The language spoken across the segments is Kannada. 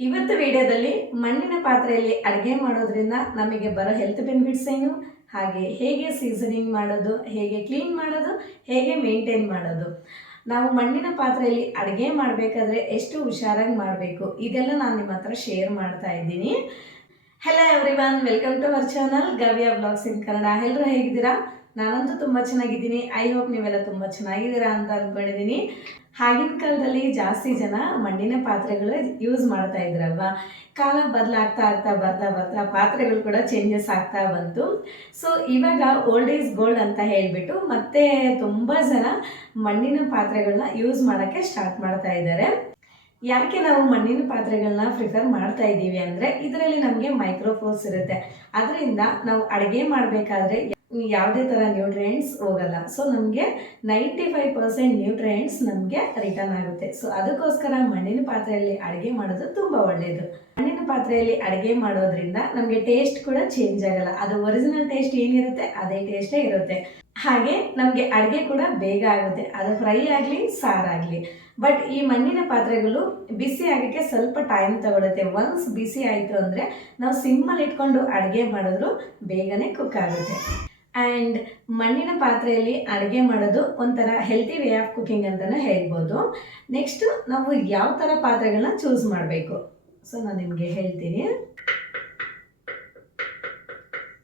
ಇವತ್ತು ವಿಡಿಯೋದಲ್ಲಿ ಮಣ್ಣಿನ ಪಾತ್ರೆಯಲ್ಲಿ ಅಡುಗೆ ಮಾಡೋದ್ರಿಂದ ನಮಗೆ ಬರೋ ಹೆಲ್ತ್ ಬೆನಿಫಿಟ್ಸ್ ಏನು? ಹಾಗೆ ಹೇಗೆ ಸೀಸನಿಂಗ್ ಮಾಡೋದು, ಹೇಗೆ ಕ್ಲೀನ್ ಮಾಡೋದು, ಹೇಗೆ ಮೇಂಟೈನ್ ಮಾಡೋದು? ನಾವು ಮಣ್ಣಿನ ಪಾತ್ರೆಯಲ್ಲಿ ಅಡುಗೆ ಮಾಡಬೇಕಾದ್ರೆ ಎಷ್ಟು ಹುಷಾರಾಗಿ ಮಾಡಬೇಕು? ಇದೆಲ್ಲ ನಾನು ನಿಮ್ಮ ಹತ್ರ ಶೇರ್ ಮಾಡ್ತಾ ಇದ್ದೀನಿ. Hello every welcome to our channel Gavya blogs in Kannada ಎಲ್ಲರೂ ಹೇಗಿದ್ದೀರಾ? ನಾನಂತೂ ತುಂಬ ಚೆನ್ನಾಗಿದ್ದೀನಿ. ಐ ಹೋಪ್ ನೀವೆಲ್ಲ ತುಂಬ ಚೆನ್ನಾಗಿದ್ದೀರಾ ಅಂತ ಅಂದ್ಕೊಂಡಿದ್ದೀನಿ ಆಗಿನ ಕಾಲದಲ್ಲಿ ಜಾಸ್ತಿ ಜನ ಮಣ್ಣಿನ ಪಾತ್ರೆಗಳೇ ಯೂಸ್ ಮಾಡ್ತಾ ಇದ್ರಲ್ವಾ? ಕಾಲ ಬದಲಾಗ್ತಾ ಆಗ್ತಾ ಬರ್ತಾ ಬರ್ತಾ ಪಾತ್ರೆಗಳು ಕೂಡ ಚೇಂಜಸ್ ಆಗ್ತಾ ಬಂತು. ಸೊ ಇವಾಗ ಓಲ್ಡ್ ಈಸ್ ಗೋಲ್ಡ್ ಅಂತ ಹೇಳಿಬಿಟ್ಟು ಮತ್ತೆ ತುಂಬ ಜನ ಮಣ್ಣಿನ ಪಾತ್ರೆಗಳನ್ನ ಯೂಸ್ ಮಾಡೋಕ್ಕೆ ಸ್ಟಾರ್ಟ್ ಮಾಡ್ತಾ ಇದ್ದಾರೆ. ಯಾಕೆ ನಾವು ಮಣ್ಣಿನ ಪಾತ್ರೆಗಳನ್ನ ಪ್ರಿಫರ್ ಮಾಡ್ತಾ ಇದ್ದೀವಿ ಅಂದರೆ, ಇದರಲ್ಲಿ ನಮಗೆ ಮೈಕ್ರೋಫೋರ್ಸ್ ಇರುತ್ತೆ. ಅದರಿಂದ ನಾವು ಅಡುಗೆ ಮಾಡಬೇಕಾದ್ರೆ ಯಾವುದೇ ಥರ ನ್ಯೂಟ್ರಿಯೆಂಟ್ಸ್ ಹೋಗಲ್ಲ. ಸೊ ನಮಗೆ ನೈಂಟಿ ಫೈವ್ ಪರ್ಸೆಂಟ್ ನ್ಯೂಟ್ರಿಯೆಂಟ್ಸ್ ನಮಗೆ ರಿಟರ್ನ್ ಆಗುತ್ತೆ. ಸೊ ಅದಕ್ಕೋಸ್ಕರ ಮಣ್ಣಿನ ಪಾತ್ರೆಯಲ್ಲಿ ಅಡುಗೆ ಮಾಡೋದು ತುಂಬ ಒಳ್ಳೆಯದು ಮಣ್ಣಿನ ಪಾತ್ರೆಯಲ್ಲಿ ಅಡುಗೆ ಮಾಡೋದ್ರಿಂದ ನಮಗೆ ಟೇಸ್ಟ್ ಕೂಡ ಚೇಂಜ್ ಆಗಲ್ಲ. ಅದು ಒರಿಜಿನಲ್ ಟೇಸ್ಟ್ ಏನಿರುತ್ತೆ, ಅದೇ ಟೇಸ್ಟೇ ಇರುತ್ತೆ. ಹಾಗೆ ನಮಗೆ ಅಡುಗೆ ಕೂಡ ಬೇಗ ಆಗುತ್ತೆ. ಅದು ಫ್ರೈ ಆಗಲಿ ಸಾರಾಗಲಿ ಬಟ್ ಈ ಮಣ್ಣಿನ ಪಾತ್ರೆಗಳು ಬಿಸಿ ಆಗೋಕ್ಕೆ ಸ್ವಲ್ಪ ಟೈಮ್ ತಗೊಳುತ್ತೆ. ಒನ್ಸ್ ಬಿಸಿ ಆಯಿತು ಅಂದರೆ ನಾವು ಸಿಮ್ಮಲ್ಲಿ ಇಟ್ಕೊಂಡು ಅಡುಗೆ ಮಾಡಿದ್ರು ಬೇಗನೆ ಕುಕ್ ಆಗುತ್ತೆ. ಆ್ಯಂಡ್ ಮಣ್ಣಿನ ಪಾತ್ರೆಯಲ್ಲಿ ಅಡುಗೆ ಮಾಡೋದು ಒಂಥರ ಹೆಲ್ತಿ ವೇ ಆಫ್ ಕುಕಿಂಗ್ ಅಂತಲೇ ಹೇಳ್ಬೋದು. ನೆಕ್ಸ್ಟ್ ನಾವು ಯಾವ ಥರ ಪಾತ್ರೆಗಳನ್ನ ಚೂಸ್ ಮಾಡಬೇಕು? ಸೊ ನಾನು ನಿಮಗೆ ಹೇಳ್ತೀನಿ.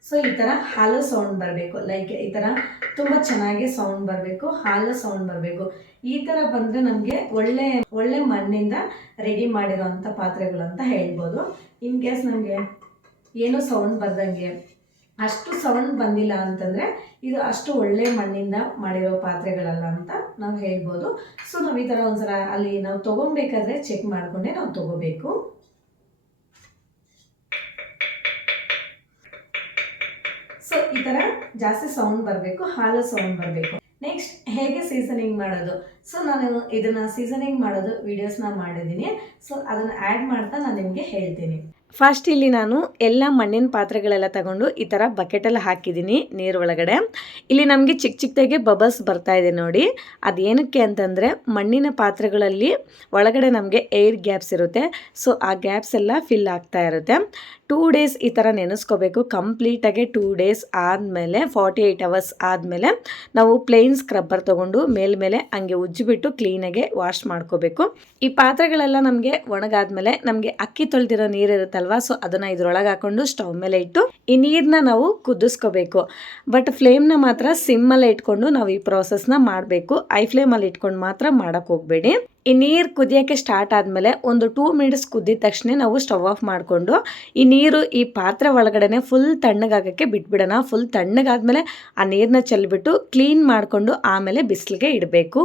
ಸೊ ಈ ಥರ ಹಾಲು ಸೌಂಡ್ ಬರಬೇಕು. ಲೈಕ್ ಈ ಥರ ತುಂಬ ಚೆನ್ನಾಗಿ ಸೌಂಡ್ ಬರಬೇಕು, ಹಾಲು ಸೌಂಡ್ ಬರಬೇಕು. ಈ ಥರ ಬಂದರೆ ನಮಗೆ ಒಳ್ಳೆ ಒಳ್ಳೆ ಮಣ್ಣಿಂದ ರೆಡಿ ಮಾಡಿರೋವಂಥ ಪಾತ್ರೆಗಳು ಅಂತ ಹೇಳ್ಬೋದು. ಇನ್ ಕೇಸ್ ನಮಗೆ ಏನೂ ಸೌಂಡ್ ಬರ್ದಂಗೆ ಅಷ್ಟು ಸೌಂಡ್ ಬಂದಿಲ್ಲ ಅಂತಂದರೆ ಇದು ಅಷ್ಟು ಒಳ್ಳೆ ಮಣ್ಣಿಂದ ಮಾಡಿರೋ ಪಾತ್ರೆಗಳಲ್ಲ ಅಂತ ನಾವು ಹೇಳ್ಬೋದು. ಸೊ ನಾವು ಈ ಥರ ಒಂದ್ಸಲ ಅಲ್ಲಿ ನಾವು ತೊಗೊಬೇಕಾದ್ರೆ ಚೆಕ್ ಮಾಡಿಕೊಂಡೆ ನಾವು ತೊಗೋಬೇಕು. ಸೊ ಈ ಥರ ಜಾಸ್ತಿ ಸೌಂಡ್ ಬರಬೇಕು, ಹಾಲು ಸೌಂಡ್ ಬರಬೇಕು. ನೆಕ್ಸ್ಟ್ ಹೇಗೆ ಸೀಸನಿಂಗ್ ಮಾಡೋದು? ಸೊ ನಾನು ಇದನ್ನು ಸೀಸನಿಂಗ್ ಮಾಡೋದು ವೀಡಿಯೋಸ್ನ ಮಾಡಿದ್ದೀನಿ ಸೊ ಅದನ್ನು ಆ್ಯಡ್ ಮಾಡ್ತಾ ನಾನು ನಿಮಗೆ ಹೇಳ್ತೀನಿ. ಫಸ್ಟ್ ಇಲ್ಲಿ ನಾನು ಎಲ್ಲ ಮಣ್ಣಿನ ಪಾತ್ರೆಗಳೆಲ್ಲ ತಗೊಂಡು ಈ ಥರ ಬಕೆಟಲ್ಲಿ ಹಾಕಿದ್ದೀನಿ ನೀರು ಒಳಗಡೆ. ಇಲ್ಲಿ ನಮಗೆ ಚಿಕ್ಕ ಚಿಕ್ಕದಾಗೆ ಬಬಲ್ಸ್ ಬರ್ತಾ ಇದೆ ನೋಡಿ. ಅದೇನಕ್ಕೆ ಅಂತಂದರೆ ಮಣ್ಣಿನ ಪಾತ್ರೆಗಳಲ್ಲಿ ಒಳಗಡೆ ನಮಗೆ ಏರ್ ಗ್ಯಾಪ್ಸ್ ಇರುತ್ತೆ. ಸೊ ಆ ಗ್ಯಾಪ್ಸ್ ಎಲ್ಲ ಫಿಲ್ ಆಗ್ತಾ ಇರುತ್ತೆ. ಟೂ ಡೇಸ್ ಈ ಥರ ನೆನೆಸ್ಕೋಬೇಕು. ಕಂಪ್ಲೀಟಾಗಿ ಟೂ ಡೇಸ್ ಆದಮೇಲೆ ಫಾರ್ಟಿ ಏಯ್ಟ್ ಅವರ್ಸ್ ಆದಮೇಲೆ ನಾವು ಪ್ಲೇನ್ ಸ್ಕ್ರಬ್ಬರ್ ತೊಗೊಂಡು ಮೇಲ್ಮೇಲೆ ಹಂಗೆ ಉಜ್ಜಿಬಿಟ್ಟು ಕ್ಲೀನಾಗೆ ವಾಶ್ ಮಾಡ್ಕೋಬೇಕು. ಈ ಪಾತ್ರೆಗಳೆಲ್ಲ ನಮಗೆ ಒಣಗಾದ್ಮೇಲೆ ನಮಗೆ ಅಕ್ಕಿ ತೊಳೆದಿರೋ ನೀರು ಇರುತ್ತಲ್ವಾ ಸೊ ಅದನ್ನು ಇದ್ರೊಳಗೆ ಹಾಕೊಂಡು ಸ್ಟವ್ ಮೇಲೆ ಇಟ್ಟು ಈ ನೀರನ್ನ ನಾವು ಕುದಿಸ್ಕೋಬೇಕು. ಬಟ್ ಫ್ಲೇಮ್ನ ಮಾತ್ರ ಸಿಮ್ಮಲ್ಲೇ ಇಟ್ಕೊಂಡು ನಾವು ಈ ಪ್ರಾಸೆಸ್ನ ಮಾಡಬೇಕು. ಐ ಫ್ಲೇಮಲ್ಲಿ ಇಟ್ಕೊಂಡು ಮಾತ್ರ ಮಾಡೋಕ್ಕೆ ಹೋಗಬೇಡಿ. ಈ ನೀರು ಕುದಿಯೋಕ್ಕೆ ಸ್ಟಾರ್ಟ್ ಆದಮೇಲೆ ಒಂದು ಟೂ ಮಿನಿಟ್ಸ್ ಕುದ್ದಿದ ತಕ್ಷಣ ನಾವು ಸ್ಟವ್ ಆಫ್ ಮಾಡಿಕೊಂಡು ಈ ನೀರು ಈ ಪಾತ್ರೆ ಒಳಗಡೆ ಫುಲ್ ತಣ್ಣಗಾಗೋಕ್ಕೆ ಬಿಟ್ಬಿಡೋಣ. ಫುಲ್ ತಣ್ಣಗಾದ್ಮೇಲೆ ಆ ನೀರನ್ನ ಚೆಲ್ಬಿಟ್ಟು ಕ್ಲೀನ್ ಮಾಡಿಕೊಂಡು ಆಮೇಲೆ ಬಿಸಿಲಿಗೆ ಇಡಬೇಕು.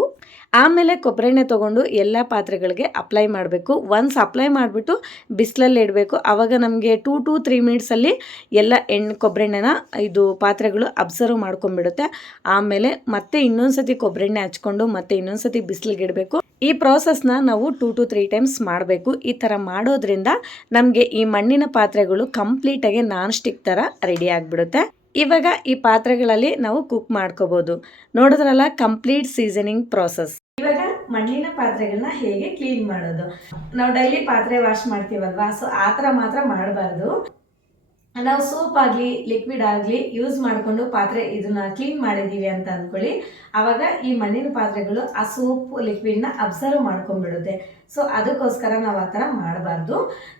ಆಮೇಲೆ ಕೊಬ್ಬರಿ ಎಣ್ಣೆ ತೊಗೊಂಡು ಎಲ್ಲ ಪಾತ್ರೆಗಳಿಗೆ ಅಪ್ಲೈ ಮಾಡಬೇಕು. ಒನ್ಸ್ ಅಪ್ಲೈ ಮಾಡಿಬಿಟ್ಟು ಬಿಸಿಲಲ್ಲಿ ಇಡಬೇಕು. ಆವಾಗ ನಮಗೆ ಟೂ ಟು ತ್ರೀ ಮಿನಿಟ್ಸಲ್ಲಿ ಎಲ್ಲ ಎಣ್ಣೆ ಕೊಬ್ಬರಿ ಎಣ್ಣೆನ ಇದು ಪಾತ್ರೆಗಳು ಅಬ್ಸರ್ವ್ ಮಾಡ್ಕೊಂಡ್ಬಿಡುತ್ತೆ. ಆಮೇಲೆ ಮತ್ತೆ ಇನ್ನೊಂದು ಸತಿ ಕೊಬ್ಬರಿ ಎಣ್ಣೆ ಹಚ್ಕೊಂಡು ಮತ್ತೆ ಇನ್ನೊಂದು ಸತಿ ಬಿಸಿಲಿಗೆ ಇಡಬೇಕು. ಈ ಪ್ರಾಸೆಸ್ನ ನಾವು ಟೂ ಟು ತ್ರೀ ಟೈಮ್ಸ್ ಮಾಡಬೇಕು. ಈ ಥರ ಮಾಡೋದ್ರಿಂದ ನಮಗೆ ಈ ಮಣ್ಣಿನ ಪಾತ್ರೆಗಳು ಕಂಪ್ಲೀಟಾಗಿ ನಾನ್ ಸ್ಟಿಕ್ ಥರ ರೆಡಿ ಆಗಿಬಿಡುತ್ತೆ. ಇವಾಗ ಈ ಪಾತ್ರೆಗಳಲ್ಲಿ ನಾವು ಕುಕ್ ಮಾಡ್ಕೋಬಹುದು ನೋಡಿದ್ರಲ್ಲ ಕಂಪ್ಲೀಟ್ ಸೀಸನಿಂಗ್ ಪ್ರಾಸೆಸ್ ಇವಾಗ ಮಣ್ಣಿನ ಪಾತ್ರೆಗಳನ್ನ ಹೇಗೆ ಕ್ಲೀನ್ ಮಾಡೋದು? ನಾವು ಡೈಲಿ ಪಾತ್ರೆ ವಾಶ್ ಮಾಡ್ತೀವಲ್ವಾ? ಸೊ ಆ ಥರ ಮಾತ್ರ ಮಾಡಬಾರ್ದು. ನಾವು ಸೋಪ್ ಆಗಲಿ ಲಿಕ್ವಿಡ್ ಆಗಲಿ ಯೂಸ್ ಮಾಡಿಕೊಂಡು ಪಾತ್ರೆ ಇದನ್ನ ಕ್ಲೀನ್ ಮಾಡಿದ್ದೀವಿ ಅಂತ ಅಂದ್ಕೊಳ್ಳಿ ಆವಾಗ ಈ ಮಣ್ಣಿನ ಪಾತ್ರೆಗಳು ಆ ಸೋಪ್ ಲಿಕ್ವಿಡ್ನ ಅಬ್ಸರ್ವ್ ಮಾಡ್ಕೊಂಡ್ಬಿಡುತ್ತೆ. ಸೊ ಅದಕ್ಕೋಸ್ಕರ ನಾವು ಆ ಥರ ಮಾಡಬಾರ್ದು.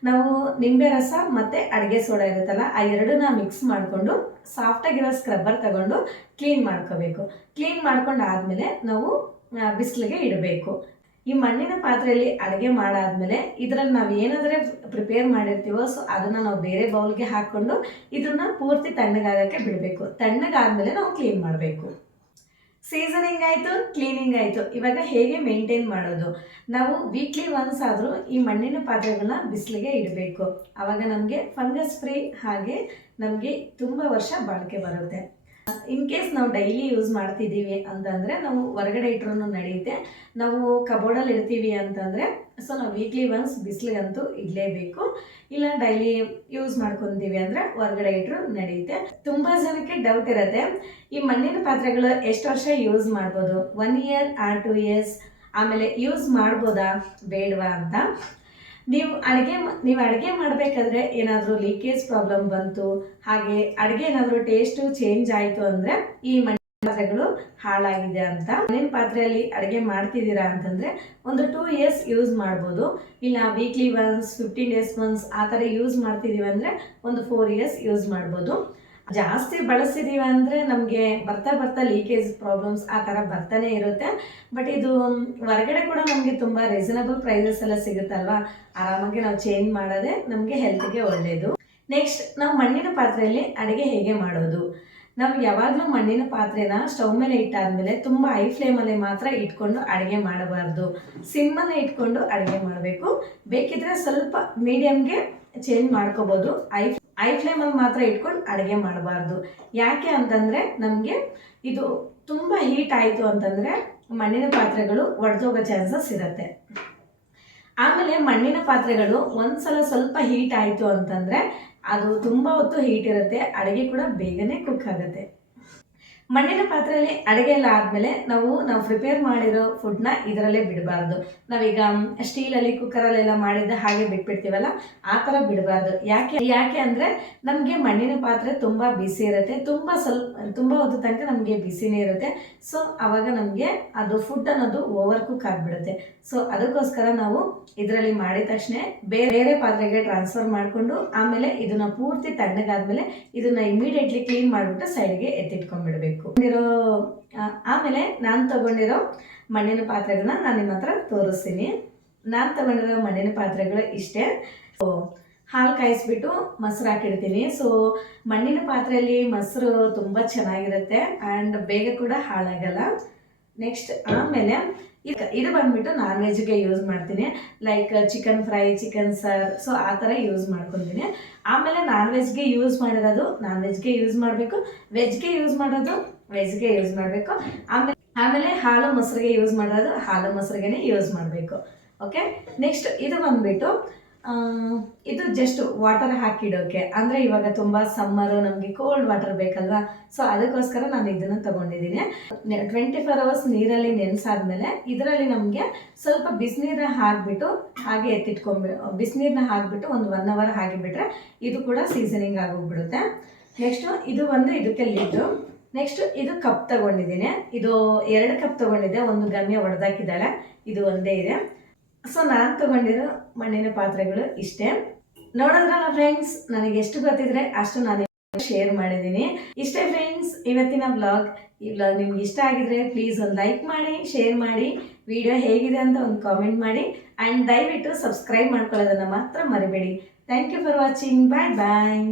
ನಾವು ನಿಂಬೆ ರಸ ಮತ್ತು ಅಡುಗೆ ಸೋಡಾ ಇರುತ್ತಲ್ಲ, ಆ ಎರಡನ್ನ ಮಿಕ್ಸ್ ಮಾಡಿಕೊಂಡು ಸಾಫ್ಟಾಗಿರೋ ಸ್ಕ್ರಬ್ಬರ್ ತಗೊಂಡು ಕ್ಲೀನ್ ಮಾಡ್ಕೋಬೇಕು. ಕ್ಲೀನ್ ಮಾಡ್ಕೊಂಡು ಆದಮೇಲೆ ನಾವು ಬಿಸಿಲಿಗೆ ಇಡಬೇಕು. ಈ ಮಣ್ಣಿನ ಪಾತ್ರೆಯಲ್ಲಿ ಅಡುಗೆ ಮಾಡಾದ್ಮೇಲೆ ಇದರಲ್ಲಿ ನಾವು ಏನಾದರೆ ಪ್ರಿಪೇರ್ ಮಾಡಿರ್ತೀವೋ ಸೊ ಅದನ್ನು ನಾವು ಬೇರೆ ಬೌಲ್ಗೆ ಹಾಕ್ಕೊಂಡು ಇದನ್ನ ಪೂರ್ತಿ ತಣ್ಣಗಾಗಕ್ಕೆ ಬಿಡಬೇಕು. ತಣ್ಣಗಾದ್ಮೇಲೆ ನಾವು ಕ್ಲೀನ್ ಮಾಡಬೇಕು. ಸೀಸನಿಂಗ್ ಆಯಿತು ಕ್ಲೀನಿಂಗ್ ಆಯಿತು. ಇವಾಗ ಹೇಗೆ ಮೇಂಟೈನ್ ಮಾಡೋದು? ನಾವು ವೀಕ್ಲಿ ಒನ್ಸ್ ಆದರೂ ಈ ಮಣ್ಣಿನ ಪಾತ್ರೆಗಳನ್ನ ಬಿಸಿಲಿಗೆ ಇಡಬೇಕು. ಆವಾಗ ನಮಗೆ ಫಂಗಸ್ ಫ್ರೀ ಹಾಗೆ ನಮಗೆ ತುಂಬ ವರ್ಷ ಬಾಳಿಕೆ ಬರುತ್ತೆ. ಇನ್ ಕೇಸ್ ನಾವು ಡೈಲಿ ಯೂಸ್ ಮಾಡ್ತಿದ್ದೀವಿ ಅಂತಂದರೆ ನಾವು ಹೊರಗಡೆ ಇಟ್ರೂ ನಡೆಯುತ್ತೆ ನಾವು ಕಬೋರ್ಡಲ್ಲಿ ಇರ್ತೀವಿ ಅಂತಂದರೆ ಸೊ ನಾವು ವೀಕ್ಲಿ ಒನ್ಸ್ ಬಿಸಿಲಿಗಂತೂ ಇಡಲೇಬೇಕು. ಇಲ್ಲ ಡೈಲಿ ಯೂಸ್ ಮಾಡ್ಕೊತೀವಿ ಅಂದರೆ ಹೊರಗಡೆ ಇಟ್ಟರು ನಡೆಯುತ್ತೆ ತುಂಬ ಜನಕ್ಕೆ ಡೌಟ್ ಇರುತ್ತೆ, ಈ ಮಣ್ಣಿನ ಪಾತ್ರೆಗಳು ಎಷ್ಟು ವರ್ಷ ಯೂಸ್ ಮಾಡ್ಬೋದು? One year or two years ಆಮೇಲೆ ಯೂಸ್ ಮಾಡ್ಬೋದಾ? ಬೇಡವಾ ಅಂತ. ನೀವು ಅಡುಗೆ ನೀವು ಅಡುಗೆ ಮಾಡಬೇಕಾದ್ರೆ ಏನಾದರೂ ಲೀಕೇಜ್ ಪ್ರಾಬ್ಲಮ್ ಬಂತು, ಹಾಗೆ ಅಡುಗೆ ಏನಾದರೂ ಟೇಸ್ಟು ಚೇಂಜ್ ಆಯಿತು ಅಂದರೆ ಈ ಮಣ್ಣಿನ ಪಾತ್ರೆಗಳು ಹಾಳಾಗಿದೆ ಅಂತ. ಮಣ್ಣಿನ ಪಾತ್ರೆಯಲ್ಲಿ ಅಡುಗೆ ಮಾಡ್ತಿದ್ದೀರಾ ಅಂತಂದರೆ ಒಂದು ಟೂ ಇಯರ್ಸ್ ಯೂಸ್ ಮಾಡ್ಬೋದು. ಇಲ್ಲ weekly once fifteen days once ಆ ಥರ ಯೂಸ್ ಮಾಡ್ತಿದ್ದೀವಿ ಅಂದರೆ ಒಂದು ಫೋರ್ ಇಯರ್ಸ್ ಯೂಸ್ ಮಾಡ್ಬೋದು. ಜಾಸ್ತಿ ಬಳಸಿದೀವಿ ಅಂದರೆ ನಮಗೆ ಬರ್ತಾ ಬರ್ತಾ ಲೀಕೇಜ್ ಪ್ರಾಬ್ಲಮ್ಸ್ ಆ ಥರ ಬರ್ತಾನೆ ಇರುತ್ತೆ. ಬಟ್ ಇದು ಹೊರಗಡೆ ಕೂಡ ನಮಗೆ ತುಂಬ ರೀಸನಬಲ್ ಪ್ರೈಸಸ್ ಎಲ್ಲ ಸಿಗುತ್ತಲ್ವಾ? ಆರಾಮಾಗಿ ನಾವು ಚೇಂಜ್ ಮಾಡೋದೇ ನಮಗೆ ಹೆಲ್ತ್ಗೆ ಒಳ್ಳೆಯದು ನೆಕ್ಸ್ಟ್ ನಾವು ಮಣ್ಣಿನ ಪಾತ್ರೆಯಲ್ಲಿ ಅಡುಗೆ ಹೇಗೆ ಮಾಡೋದು? ನಾವು ಯಾವಾಗಲೂ ಮಣ್ಣಿನ ಪಾತ್ರೆನ ಸ್ಟವ್ ಮೇಲೆ ಇಟ್ಟಾದ್ಮೇಲೆ ತುಂಬ ಹೈ ಫ್ಲೇಮಲ್ಲಿ ಮಾತ್ರ ಇಟ್ಕೊಂಡು ಅಡುಗೆ ಮಾಡಬಾರ್ದು. ಸಿಮ್ಮಲ್ಲೇ ಇಟ್ಕೊಂಡು ಅಡುಗೆ ಮಾಡಬೇಕು. ಬೇಕಿದ್ರೆ ಸ್ವಲ್ಪ ಮೀಡಿಯಮ್ಗೆ ಚೇಂಜ್ ಮಾಡ್ಕೋಬೋದು. ಐ ಐ ಫ್ಲೇಮಲ್ಲಿ ಮಾತ್ರ ಇಟ್ಕೊಂಡು ಅಡುಗೆ ಮಾಡಬಾರ್ದು. ಯಾಕೆ ಅಂತಂದರೆ ನಮಗೆ ಇದು ತುಂಬ ಹೀಟ್ ಆಯಿತು ಅಂತಂದರೆ ಮಣ್ಣಿನ ಪಾತ್ರೆಗಳು ಒಡೆದೋಗೋ ಚಾನ್ಸಸ್ ಇರುತ್ತೆ. ಆಮೇಲೆ ಮಣ್ಣಿನ ಪಾತ್ರೆಗಳು ಒಂದ್ಸಲ ಸ್ವಲ್ಪ ಹೀಟ್ ಆಯಿತು ಅಂತಂದರೆ ಅದು ತುಂಬ ಹೊತ್ತು ಹೀಟ್ ಇರುತ್ತೆ, ಅಡುಗೆ ಕೂಡ ಬೇಗನೆ ಕುಕ್ ಆಗುತ್ತೆ. ಮಣ್ಣಿನ ಪಾತ್ರೆಯಲ್ಲಿ ಅಡುಗೆ ಎಲ್ಲ ಆದಮೇಲೆ ನಾವು ನಾವು ಪ್ರಿಪೇರ್ ಮಾಡಿರೋ ಫುಡ್ನ ಇದರಲ್ಲೇ ಬಿಡಬಾರ್ದು. ನಾವೀಗ ಸ್ಟೀಲಲ್ಲಿ ಕುಕ್ಕರಲ್ಲೆಲ್ಲ ಮಾಡಿದ್ದ ಹಾಗೆ ಬಿಟ್ಬಿಡ್ತೀವಲ್ಲ, ಆ ಥರ ಬಿಡಬಾರ್ದು. ಯಾಕೆ ಯಾಕೆ ಅಂದರೆ ನಮಗೆ ಮಣ್ಣಿನ ಪಾತ್ರೆ ತುಂಬ ಬಿಸಿ ಇರುತ್ತೆ. ತುಂಬ ಸ್ವಲ್ಪ, ತುಂಬ ಹೊತ್ತು ತನಕ ನಮಗೆ ಬಿಸಿನೇ ಇರುತ್ತೆ. ಸೊ ಆವಾಗ ನಮಗೆ ಅದು ಫುಡ್ ಅನ್ನೋದು ಓವರ್ ಕುಕ್ ಆಗಿಬಿಡುತ್ತೆ. ಸೊ ಅದಕ್ಕೋಸ್ಕರ ನಾವು ಇದರಲ್ಲಿ ಮಾಡಿದ ತಕ್ಷಣ ಬೇರೆ ಬೇರೆ ಪಾತ್ರೆಗೆ ಟ್ರಾನ್ಸ್ಫರ್ ಮಾಡಿಕೊಂಡು ಆಮೇಲೆ ಇದನ್ನ ಪೂರ್ತಿ ತಣ್ಣಗಾದ್ಮೇಲೆ ಇದನ್ನ ಇಮಿಡಿಯೇಟ್ಲಿ ಕ್ಲೀನ್ ಮಾಡಿಬಿಟ್ಟು ಸೈಡ್ಗೆ ಎತ್ತಿಟ್ಕೊಂಡ್ಬಿಡ್ಬೇಕು. ಇರೋ ಆಮೇಲೆ ನಾನು ತಗೊಂಡಿರೋ ಮಣ್ಣಿನ ಪಾತ್ರೆಗಳನ್ನ ನಾನು ನಿಮ್ಮ ಹತ್ರ ತೋರಿಸ್ತೀನಿ. ನಾನು ತಗೊಂಡಿರೋ ಮಣ್ಣಿನ ಪಾತ್ರೆಗಳು ಇಷ್ಟೇ. ಹಾಲು ಕಾಯಿಸ್ಬಿಟ್ಟು ಮೊಸರು ಹಾಕಿಡ್ತೀನಿ. ಸೊ ಮಣ್ಣಿನ ಪಾತ್ರೆಯಲ್ಲಿ ಮೊಸರು ತುಂಬ ಚೆನ್ನಾಗಿರುತ್ತೆ. ಆ್ಯಂಡ್ ಬೇಗ ಕೂಡ ಹಾಳಾಗಲ್ಲ. ನೆಕ್ಸ್ಟ್ ಆಮೇಲೆ ಇದು ಇದು ಬಂದ್ಬಿಟ್ಟು ನಾನ್ ವೆಜ್ಗೆ ಯೂಸ್ ಮಾಡ್ತೀನಿ. Like chicken fry chicken sir so ಆ ಥರ ಯೂಸ್ ಮಾಡ್ಕೊತೀನಿ ಆಮೇಲೆ ನಾನ್ ವೆಜ್ಗೆ ಯೂಸ್ ಮಾಡಿರೋದು ನಾನ್ ವೆಜ್ಗೆ ಯೂಸ್ ಮಾಡಬೇಕು. ವೆಜ್ಗೆ ಯೂಸ್ ಮಾಡೋದು ವೆಜ್ಗೆ ಯೂಸ್ ಮಾಡಬೇಕು. ಆಮೇಲೆ ಆಮೇಲೆ ಹಾಲು ಮೊಸರಿಗೆ ಯೂಸ್ ಮಾಡೋದು ಹಾಲು ಮೊಸರಿಗೆನೆ ಯೂಸ್ ಮಾಡಬೇಕು. ಓಕೆ ನೆಕ್ಸ್ಟ್ ಇದು ಬಂದ್ಬಿಟ್ಟು ಇದು ಜಸ್ಟ್ ವಾಟರ್ ಹಾಕಿಡೋಕೆ. ಅಂದರೆ ಇವಾಗ ತುಂಬ ಸಮ್ಮರು ನಮಗೆ ಕೋಲ್ಡ್ ವಾಟರ್ ಬೇಕಲ್ವಾ? ಸೊ ಅದಕ್ಕೋಸ್ಕರ ನಾನು ಇದನ್ನು ತಗೊಂಡಿದ್ದೀನಿ. ಟ್ವೆಂಟಿ ಫೋರ್ ಅವರ್ಸ್ ನೀರಲ್ಲಿ ನೆನೆಸಾದ್ಮೇಲೆ ಇದರಲ್ಲಿ ನಮಗೆ ಸ್ವಲ್ಪ ಬಿಸಿನೀರನ್ನ ಹಾಕಿಬಿಟ್ಟು ಹಾಗೆ ಎತ್ತಿಟ್ಕೊಂಡ್ಬಿ ಬಿಸಿನೀರನ್ನ ಹಾಕಿಬಿಟ್ಟು ಒಂದು ಒನ್ ಅವರ್ ಹಾಗೆ ಬಿಟ್ಟರೆ ಇದು ಕೂಡ ಸೀಸನಿಂಗ್ ಆಗೋಗ್ಬಿಡುತ್ತೆ. ನೆಕ್ಸ್ಟು ಇದು ಒಂದು ಇದಕ್ಕೆ ಲಿಡ್ಡು ನೆಕ್ಸ್ಟ್ ಇದು ಕಪ್ ತಗೊಂಡಿದ್ದೀನಿ. ಇದು ಎರಡು ಕಪ್ ತಗೊಂಡಿದ್ದೆ. ಒಂದು ಗಮ್ಯ ಒಡೆದಾಕಿದ್ದಾಳೆ. ಇದು ಒಂದೇ ಇದೆ. ಸೊ ನಾನು ತಗೊಂಡಿರೋ ಮಣ್ಣಿನ ಪಾತ್ರೆಗಳು ಇಷ್ಟೇ. ನೋಡೋದ್ರಲ್ಲ ಫ್ರೆಂಡ್ಸ್ ನನಗೆ ಎಷ್ಟು ಗೊತ್ತಿದ್ರೆ ಅಷ್ಟು ನಾನು ಶೇರ್ ಮಾಡಿದ್ದೀನಿ. ಇಷ್ಟೇ ಫ್ರೆಂಡ್ಸ್ ಇವತ್ತಿನ ಬ್ಲಾಗ್ ಈ ಬ್ಲಾಗ್ ನಿಮ್ಗೆ ಇಷ್ಟ ಆಗಿದ್ರೆ ಪ್ಲೀಸ್ ಒಂದು ಲೈಕ್ ಮಾಡಿ ಶೇರ್ ಮಾಡಿ. ವಿಡಿಯೋ ಹೇಗಿದೆ ಅಂತ ಒಂದು ಕಾಮೆಂಟ್ ಮಾಡಿ. ಆ್ಯಂಡ್ ದಯವಿಟ್ಟು ಸಬ್ಸ್ಕ್ರೈಬ್ ಮಾಡ್ಕೊಳ್ಳೋದನ್ನು ಮಾತ್ರ ಮರಿಬೇಡಿ. Thank you for watching bye bye